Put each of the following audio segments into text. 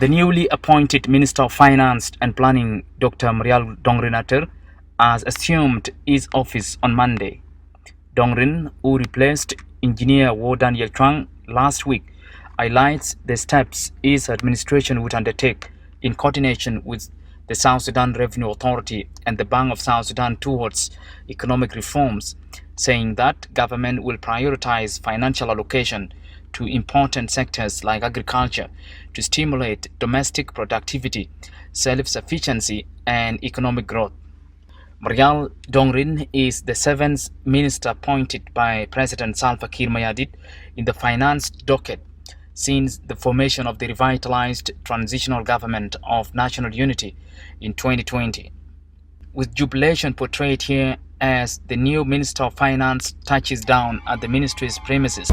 The newly appointed Minister of Finance and Planning, Dr. Marial Dongrin Ater, has assumed his office on Monday. Dongrin, who replaced Engineer Wo Daniel Chuang last week, highlights the steps his administration would undertake in coordination with the South Sudan Revenue Authority and the Bank of South Sudan towards economic reforms, saying that government will prioritize financial allocation to important sectors like agriculture to stimulate domestic productivity, self-sufficiency, and economic growth. Marial Dongrin is the seventh minister appointed by President Salva Kiir Mayardit in the finance docket since the formation of the revitalized transitional government of national unity in 2020. With jubilation portrayed here as the new Minister of Finance touches down at the ministry's premises.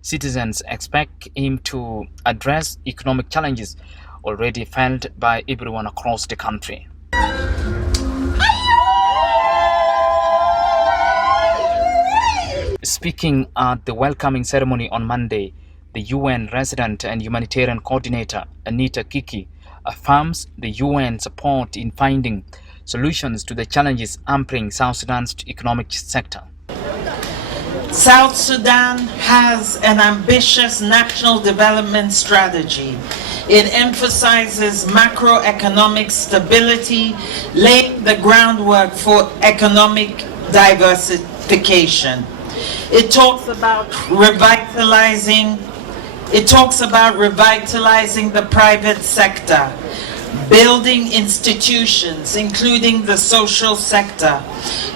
Citizens expect him to address economic challenges already felt by everyone across the country. Speaking at the welcoming ceremony on Monday, the UN Resident and Humanitarian Coordinator Anita Kiki affirms the UN support in finding solutions to the challenges hampering South Sudan's economic sector. South Sudan has an ambitious national development strategy. It emphasizes macroeconomic stability, laying the groundwork for economic diversification. It talks about revitalizing the private sector, building institutions, including the social sector,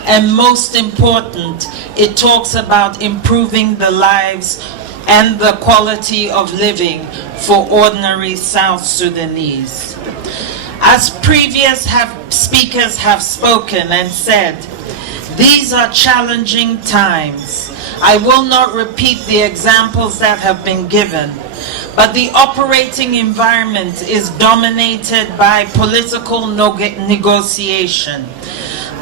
and most important, it talks about improving the lives and the quality of living for ordinary South Sudanese. As previous speakers have spoken and said, these are challenging times. I will not repeat the examples that have been given, but the operating environment is dominated by political negotiation.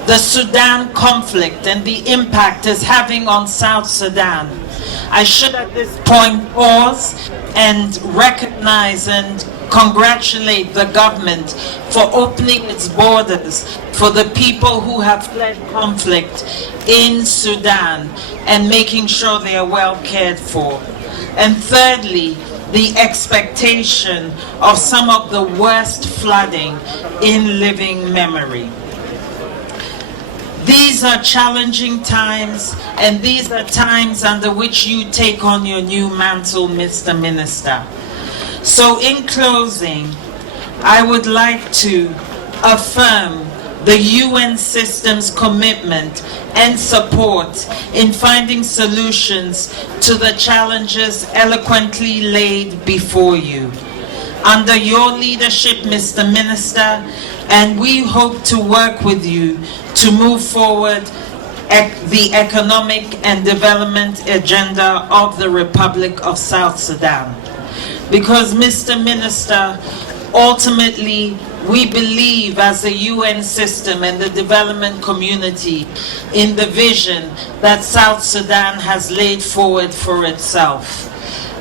The Sudan conflict and the impact it's having on South Sudan. I should at this point pause and recognize and congratulate the government for opening its borders for the people who have fled conflict in Sudan and making sure they are well cared for. And thirdly, the expectation of some of the worst flooding in living memory. These are challenging times, and these are times under which you take on your new mantle, Mr. Minister. So in closing, I would like to affirm the UN system's commitment and support in finding solutions to the challenges eloquently laid before you. Under your leadership, Mr. Minister, and we hope to work with you to move forward the economic and development agenda of the Republic of South Sudan. Because, Mr. Minister, ultimately, we believe as a UN system and the development community in the vision that South Sudan has laid forward for itself.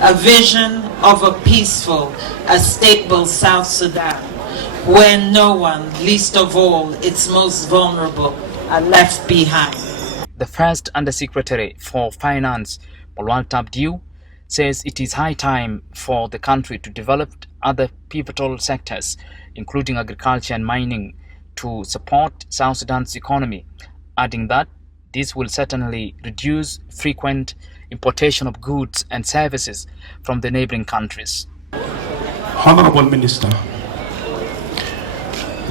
A vision of a peaceful, a stable South Sudan, where no one, least of all its most vulnerable, are left behind. The first Undersecretary for Finance, Marial Dongrin, says it is high time for the country to develop other pivotal sectors, including agriculture and mining, to support South Sudan's economy, adding that this will certainly reduce frequent importation of goods and services from the neighboring countries. Honorable Minister,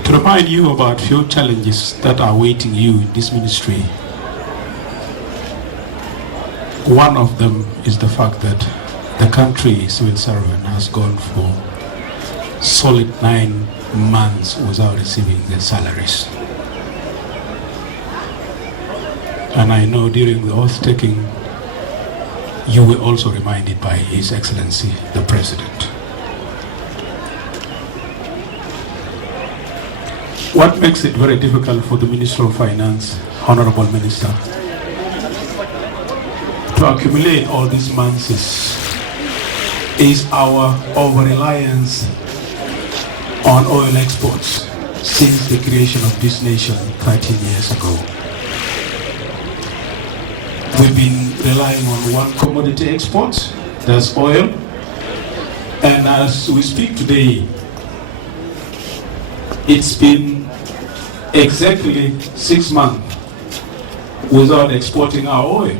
to remind you about few challenges that are awaiting you in this ministry. One of them is the fact that the country civil servant has gone for solid 9 months without receiving their salaries. And I know during the oath taking, you were also reminded by His Excellency, the President. What makes it very difficult for the Minister of Finance, Honorable Minister, to accumulate all these months is our over-reliance on oil exports since the creation of this nation 13 years ago. We've been relying on one commodity export, that's oil, and as we speak today, it's been exactly 6 months without exporting our oil,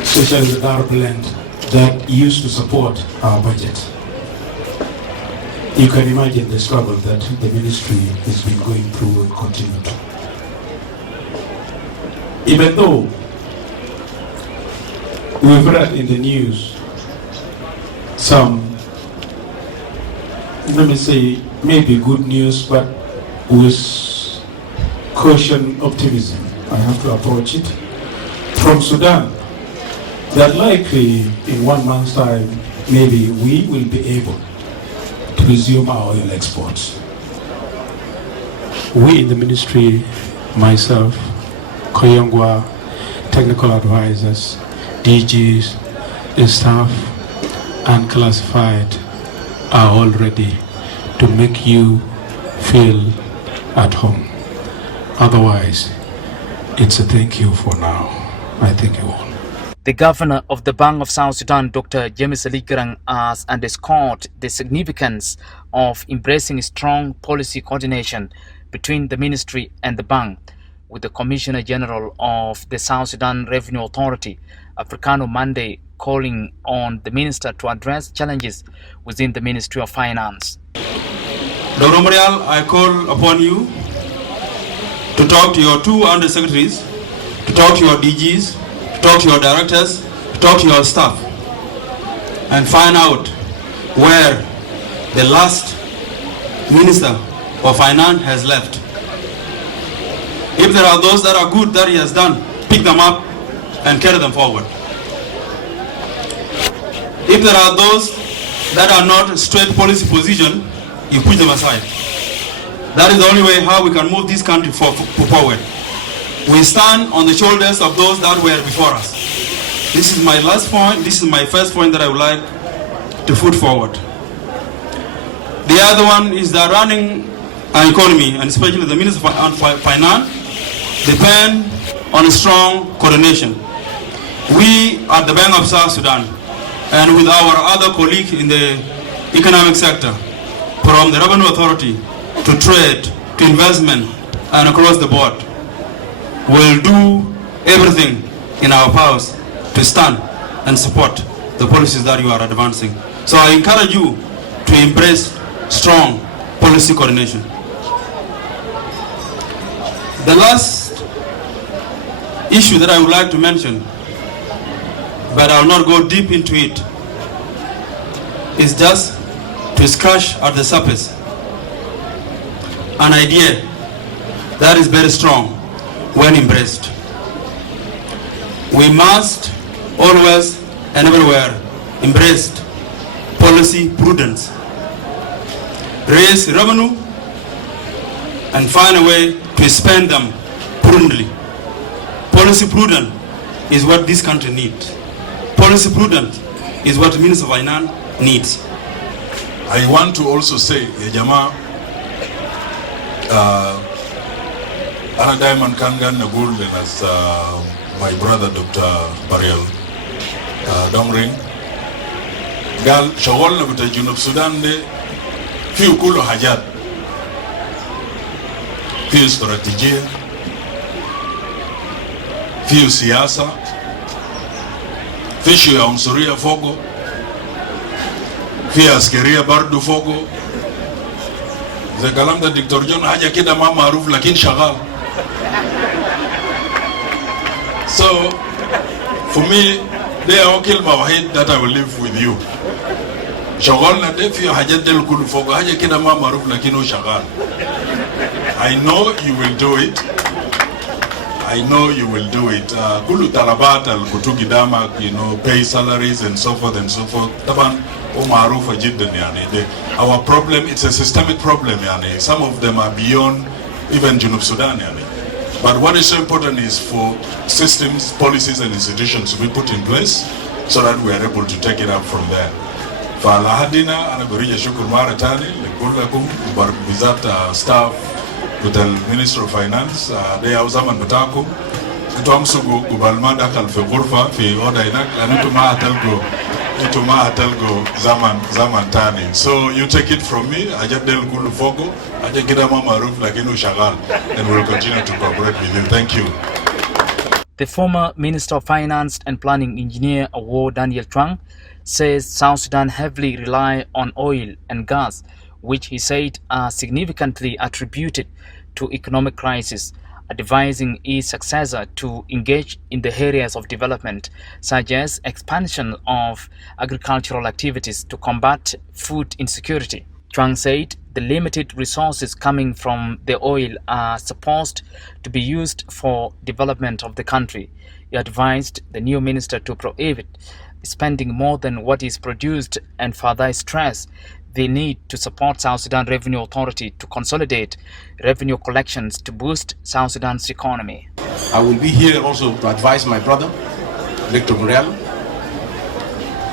especially the Dar blend that used to support our budget. You can imagine the struggle that the ministry has been going through and continue to. Even though we've read in the news some, let me say, maybe good news, but with caution optimism, I have to approach it, from Sudan, that likely in 1 month's time, maybe we will be able to resume our oil exports. We in the ministry, myself, Koyongwa, technical advisors, DGs, staff, and classified are all ready to make you feel at home. Otherwise, it's a thank you for now. I thank you all. The governor of the Bank of South Sudan, Dr. James Aligarang, has underscored the significance of embracing strong policy coordination between the ministry and the bank, with the Commissioner General of the South Sudan Revenue Authority, Africano Monday, calling on the minister to address challenges within the Ministry of Finance. Dr. Marial, I call upon you to talk to your 2 undersecretaries, to talk to your DGs, to talk to your directors, to talk to your staff, and find out where the last Minister of Finance has left. If there are those that are good that he has done, pick them up and carry them forward. If there are those that are not straight policy position, you put them aside. That is the only way how we can move this country forward. We stand on the shoulders of those that were before us. This is my last point. This is my first point that I would like to put forward. The other one is that running an economy, and especially the Minister of Finance, depend on a strong coordination. We at the Bank of South Sudan, and with our other colleagues in the economic sector, from the Revenue Authority to trade to investment and across the board, will do everything in our powers to stand and support the policies that you are advancing. So I encourage you to embrace strong policy coordination. The last issue that I would like to mention, but I will not go deep into it, is just to scratch at the surface an idea that is very strong when embraced. We must always and everywhere embrace policy prudence, raise revenue, and find a way to spend them prudently. Policy prudence is what this country needs. Policy prudence is what the Minister of Finance needs. I want to also say, Jamaa, Ana Diamond Kangan Nagulden as my brother Dr. Marial Dongrin. Gal shawal na bita Junub Sudan de fiu kulu hajat, fiu strategia, fiu siasa, fiu ya unsuria fogo, fiu askeria bardu fogo. Ze kalam da Dr. John haja kida ma maruf lakin shagal. So, for me, they are okay my that I will live with you. Shagal na de fiu hajat del kulu fogo haja kida ma maruf lakin shagal. I know you will do it. I know you will do it. Kulu talabat al kutugi dama, pay salaries and so forth and so forth. Taban maarufa jiddan yani. Our problem, it's a systemic problem yani. Some of them are beyond even Junub Sudan yani. But what is so important is for systems, policies and institutions to be put in place so that we are able to take it up from there. فالهدينا أنا بريء شكر مرة تاني لكلكم بالذات staff with the Minister of Finance. ده أو زمن بتاعكم انتوا امسكوا قبل ما دخل في غرفة في أوضة هناك لأن انتوا ما هتلقوا زمن تاني. So you take it from me. أجدل كل فوقه أجد كده ما معروف لكنه شغال and we'll continue to cooperate with you. Thank you. The former Minister of Finance and Planning Engineer Award Daniel Chuang says South Sudan heavily rely on oil and gas, which he said are significantly attributed to economic crisis, advising his successor to engage in the areas of development such as expansion of agricultural activities to combat food insecurity. Chuang said the limited resources coming from the oil are supposed to be used for development of the country. He advised the new minister to prohibit spending more than what is produced and further stress the need to support South Sudan Revenue Authority to consolidate revenue collections to boost South Sudan's economy. I will be here also to advise my brother, Dr. Marial,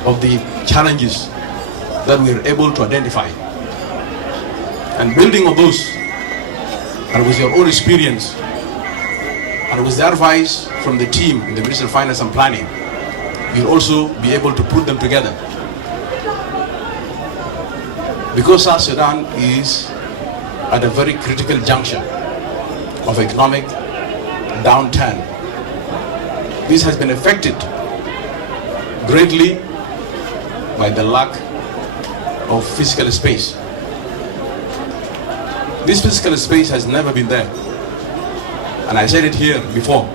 of the challenges that we are able to identify. And building on those, and with your own experience, and with the advice from the team in the Ministry of Finance and Planning, you'll also be able to put them together. Because South Sudan is at a very critical juncture of economic downturn. This has been affected greatly by the lack of physical space. This physical space has never been there. And I said it here before.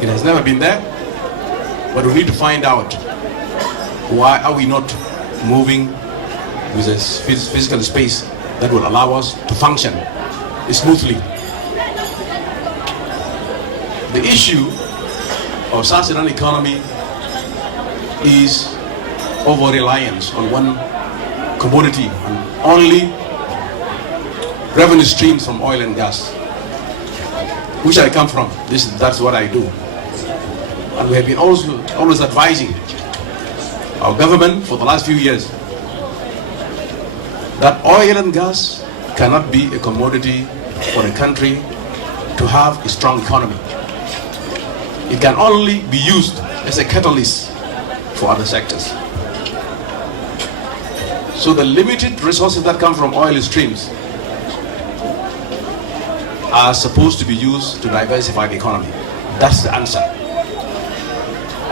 It has never been there, but we need to find out why are we not moving with a physical space that will allow us to function smoothly. The issue of South Sudan economy is over-reliance on one commodity and only revenue streams from oil and gas, which I come from. That's what I do. And we have been always advising our government for the last few years that oil and gas cannot be a commodity for a country to have a strong economy. It can only be used as a catalyst for other sectors. So the limited resources that come from oil streams are supposed to be used to diversify the economy. That's the answer.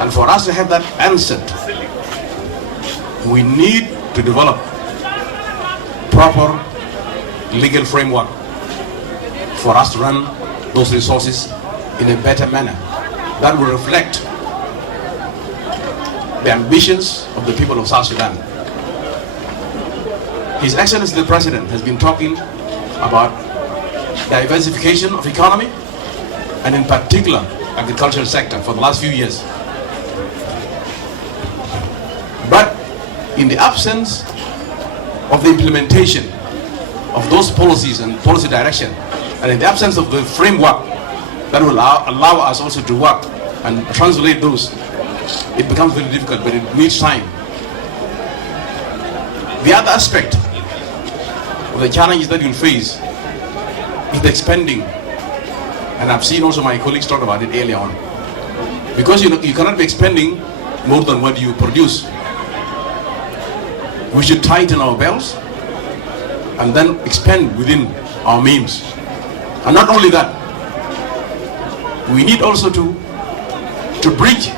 And for us to have that answered, we need to develop proper legal framework for us to run those resources in a better manner that will reflect the ambitions of the people of South Sudan. His Excellency the President has been talking about diversification of economy and in particular agricultural sector for the last few years. But in the absence of the implementation of those policies and policy direction, and in the absence of the framework that will allow us also to work and translate those, it becomes very difficult, but it needs time. The other aspect of the challenges that you'll face is the expanding, and I've seen also my colleagues talk about it earlier on, because you cannot be expanding more than what you produce. We should tighten our belts and then expand within our means. And not only that, we need also to bridge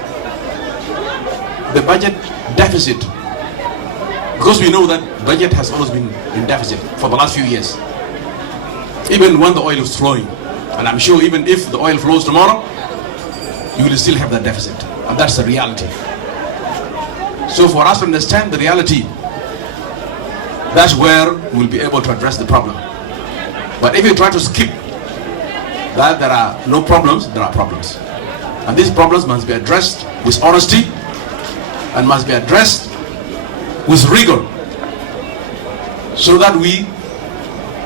the budget deficit, because we know that budget has always been in deficit for the last few years, even when the oil is flowing. And I'm sure even if the oil flows tomorrow, you will still have that deficit, and that's the reality. So for us to understand the reality, that's where we'll be able to address the problem. But if you try to skip that there are no problems, there are problems. And these problems must be addressed with honesty and must be addressed with rigor, so that we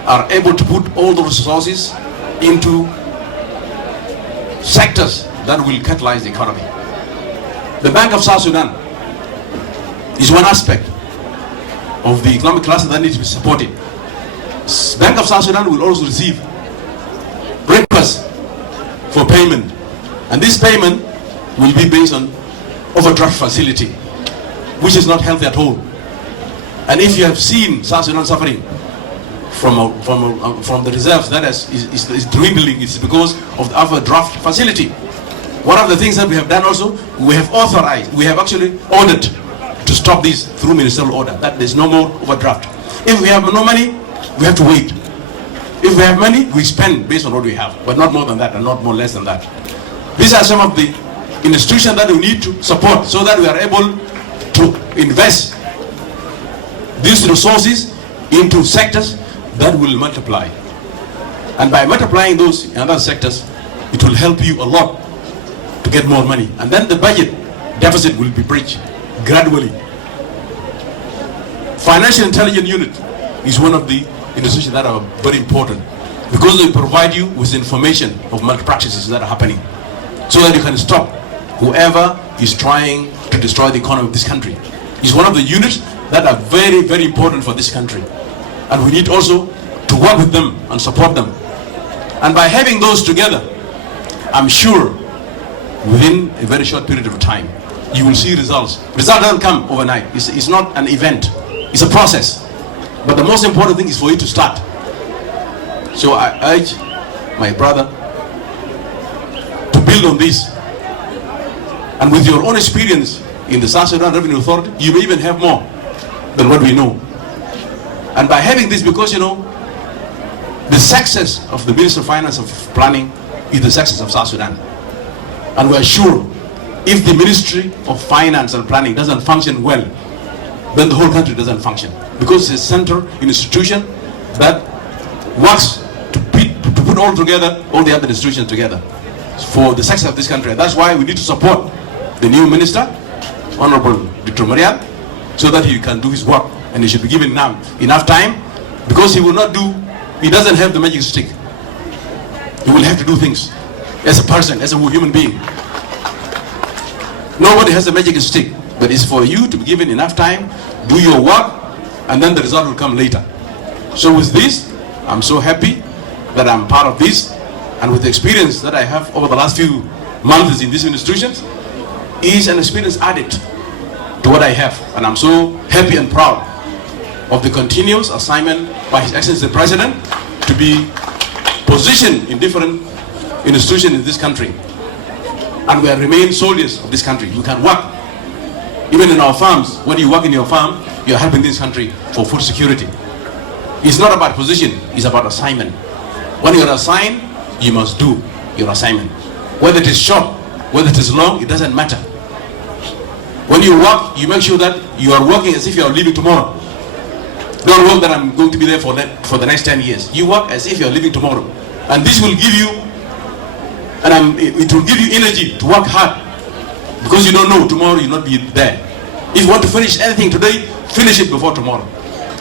are able to put all the resources into sectors that will catalyze the economy. The Bank of South Sudan is one aspect of the economic cluster that needs to be supported. Bank of South Sudan will also receive requests for payment, and this payment will be based on overdraft facility, which is not healthy at all. And if you have seen South Sudan suffering from the reserves that is dwindling, it's because of the overdraft facility. One of the things that we have done also, we have authorized, we have actually ordered to stop this through ministerial order, that there's no more overdraft. If we have no money, we have to wait. If we have money, we spend based on what we have, but not more than that and not more less than that. These are some of the institutions that we need to support so that we are able to invest these resources into sectors that will multiply. And by multiplying those in other sectors, it will help you a lot to get more money. And then the budget deficit will be breached gradually. Financial Intelligence Unit is one of the institutions that are very important because they provide you with information of malpractices that are happening so that you can stop whoever is trying to destroy the economy of this country. It's one of the units that are very, very important for this country. And we need also to work with them and support them. And by having those together, I'm sure within a very short period of time, you will see results. Results don't come overnight. It's not an event. It's a process. But the most important thing is for you to start. So I urge my brother to build on this. And with your own experience in the South Sudan Revenue Authority, you may even have more than what we know. And by having this, because you know, the success of the Minister of Finance and Planning is the success of South Sudan. And we're sure if the Ministry of Finance and Planning doesn't function well, then the whole country doesn't function. Because it's a central institution that works to put all together, all the other institutions together for the success of this country. And that's why we need to support the new minister, Honorable Dr. Marial, so that he can do his work. And he should be given enough time, because he doesn't have the magic stick. He will have to do things as a person, as a human being. Nobody has a magic stick, but it's for you to be given enough time, do your work, and then the result will come later. So with this, I'm so happy that I'm part of this, and with the experience that I have over the last few months in these institutions, is an experience added to what I have. And I'm so happy and proud of the continuous assignment by His Excellency the President to be positioned in different institutions in this country. And we remain soldiers of this country. We can work. Even in our farms, when you work in your farm, you are helping this country for food security. It's not about position, it's about assignment. When you are assigned, you must do your assignment. Whether it is short, whether it is long, it doesn't matter. When you work, you make sure that you are working as if you are leaving tomorrow. Don't work that I'm going to be there for the next 10 years. You work as if you are leaving tomorrow. And this will give you, it will give you energy to work hard. Because you don't know tomorrow you'll not be there. If you want to finish anything today, finish it before tomorrow.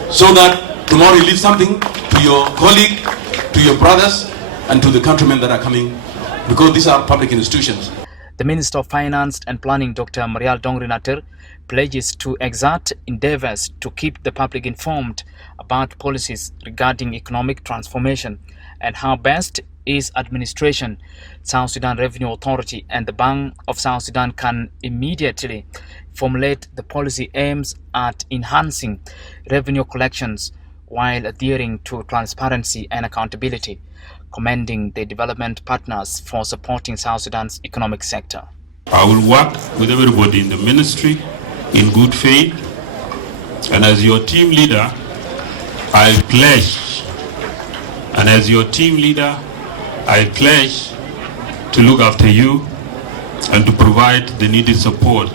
So that tomorrow you leave something to your colleague, to your brothers, and to the countrymen that are coming. Because these are public institutions. The Minister of Finance and Planning, Dr. Marial Dongrin Ater, pledges to exert endeavors to keep the public informed about policies regarding economic transformation and how best its administration, South Sudan Revenue Authority and the Bank of South Sudan can immediately formulate the policy aims at enhancing revenue collections while adhering to transparency and accountability, commending the development partners for supporting South Sudan's economic sector. I will work with everybody in the ministry in good faith, and as your team leader, I pledge, to look after you and to provide the needed support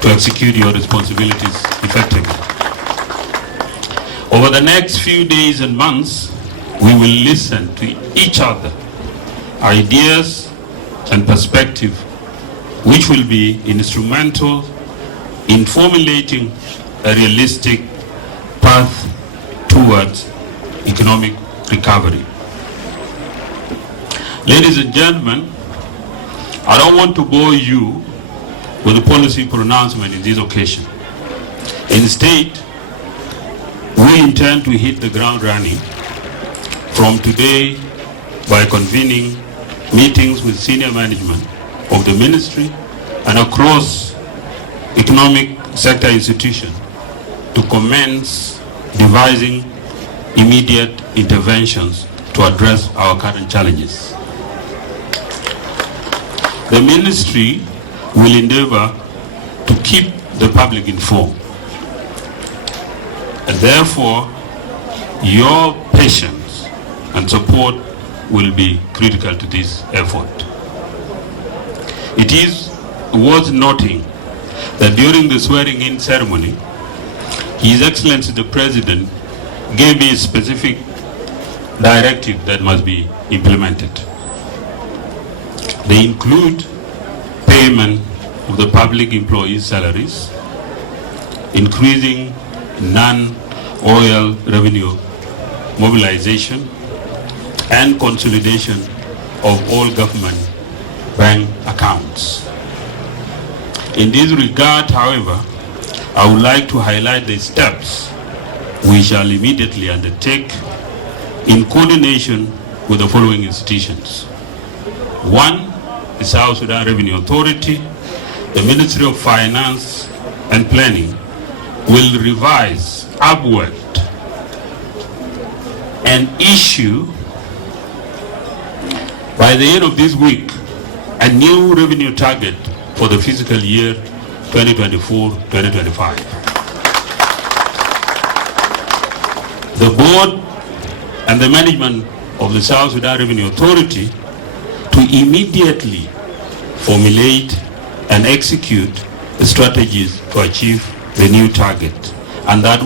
to execute your responsibilities effectively. Over the next few days and months, we will listen to each other ideas, and perspective which will be instrumental in formulating a realistic path towards economic recovery. Ladies and gentlemen, I don't want to bore you with the policy pronouncement in this occasion. Instead, we intend to hit the ground running from today by convening meetings with senior management of the ministry and across economic sector institutions to commence devising immediate interventions to address our current challenges. The ministry will endeavor to keep the public informed, and therefore your patience and support will be critical to this effort. It is worth noting that during the swearing-in ceremony, His Excellency the President gave me a specific directive that must be implemented. They include payment of the public employees' salaries, increasing non-oil revenue mobilization, and consolidation of all government bank accounts. In this regard, however, I would like to highlight the steps we shall immediately undertake in coordination with the following institutions. One, the South Sudan Revenue Authority, the Ministry of Finance and Planning will revise upward and issue by the end of this week a new revenue target for the fiscal year 2024-2025. The board and the management of the South Sudan Revenue Authority to immediately formulate and execute the strategies to achieve the new target, and that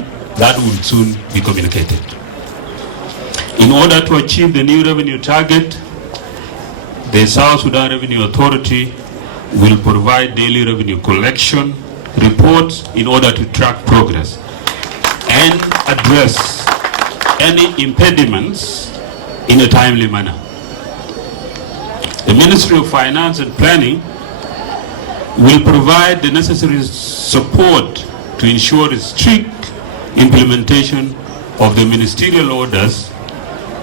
will soon be communicated. In order to achieve the new revenue target, the South Sudan Revenue Authority will provide daily revenue collection reports in order to track progress and address any impediments in a timely manner. The Ministry of Finance and Planning will provide the necessary support to ensure a strict implementation of the ministerial orders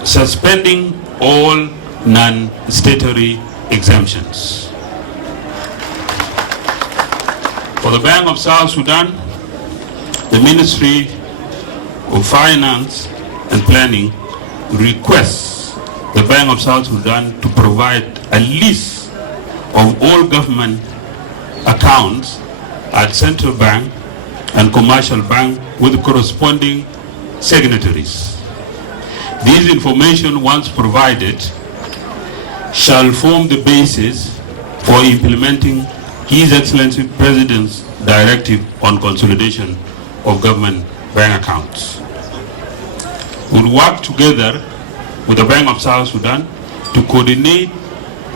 suspending all non-statutory exemptions. For the Bank of South Sudan, the Ministry of Finance and Planning requests the Bank of South Sudan to provide a list of all government accounts at Central Bank and Commercial Bank with corresponding signatories. This information, once provided, shall form the basis for implementing His Excellency President's directive on consolidation of government bank accounts. We'll work together with the Bank of South Sudan to coordinate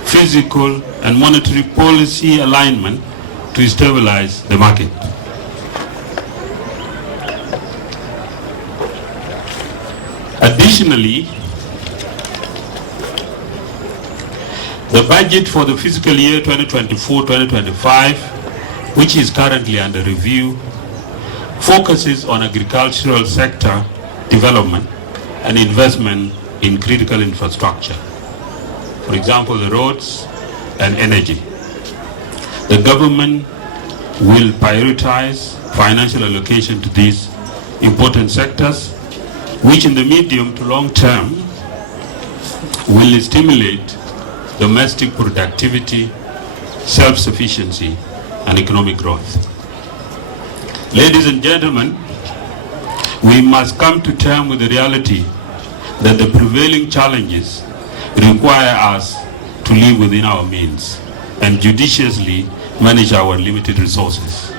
fiscal and monetary policy alignment to stabilize the market. Additionally, the budget for the fiscal year 2024-2025, which is currently under review, focuses on agricultural sector development and investment in critical infrastructure. For example, the roads and energy. The government will prioritize financial allocation to these important sectors, which in the medium to long term will stimulate domestic productivity, self-sufficiency, and economic growth. Ladies and gentlemen, we must come to terms with the reality that the prevailing challenges require us to live within our means and judiciously manage our limited resources.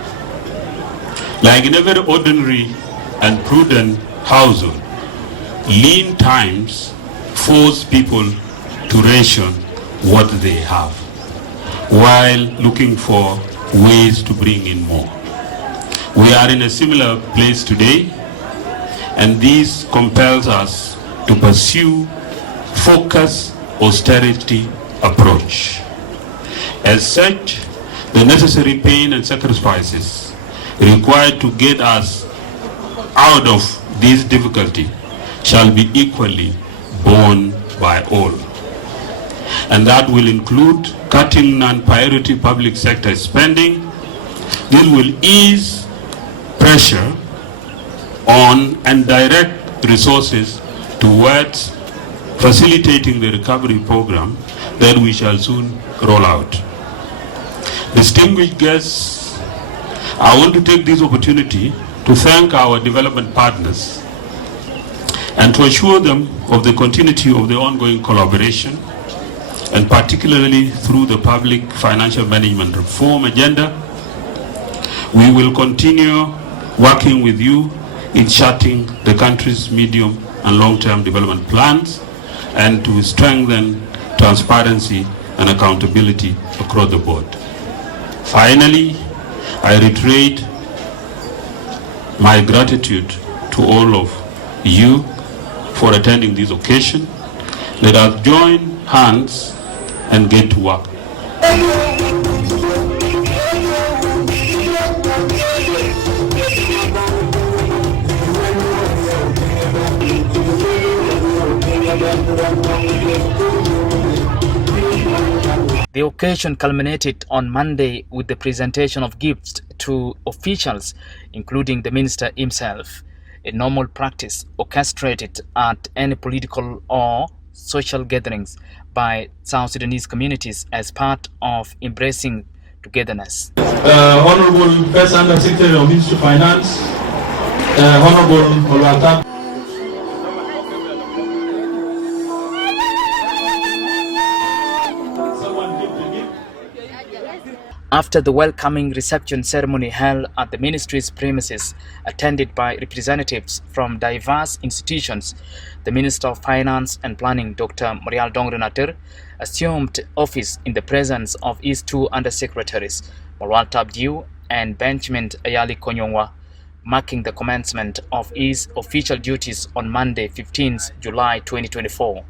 Like in every ordinary and prudent household, lean times force people to ration what they have, while looking for ways to bring in more. We are in a similar place today, and this compels us to pursue focused austerity approach. As such, the necessary pain and sacrifices required to get us out of this difficulty shall be equally borne by all. And that will include cutting non-priority public sector spending. This will ease pressure on and direct resources towards facilitating the recovery program that we shall soon roll out. Distinguished guests, I want to take this opportunity to thank our development partners and to assure them of the continuity of the ongoing collaboration, and particularly through the public financial management reform agenda. We will continue working with you in charting the country's medium and long-term development plans and to strengthen transparency and accountability across the board. Finally, I reiterate my gratitude to all of you for attending this occasion. Let us join hands and get to work. The occasion culminated on Monday with the presentation of gifts to officials, including the minister himself, a normal practice orchestrated at any political or social gatherings by South Sudanese communities as part of embracing togetherness. Honorable First Under Secretary of Ministry of Finance, Honorable Olwata. After the welcoming reception ceremony held at the ministry's premises, attended by representatives from diverse institutions, the Minister of Finance and Planning, Dr. Marial Dongrin Ater, assumed office in the presence of his two undersecretaries, Marwal Tabdiu and Benjamin Ayali Konyongwa, marking the commencement of his official duties on Monday, 15th July 2024.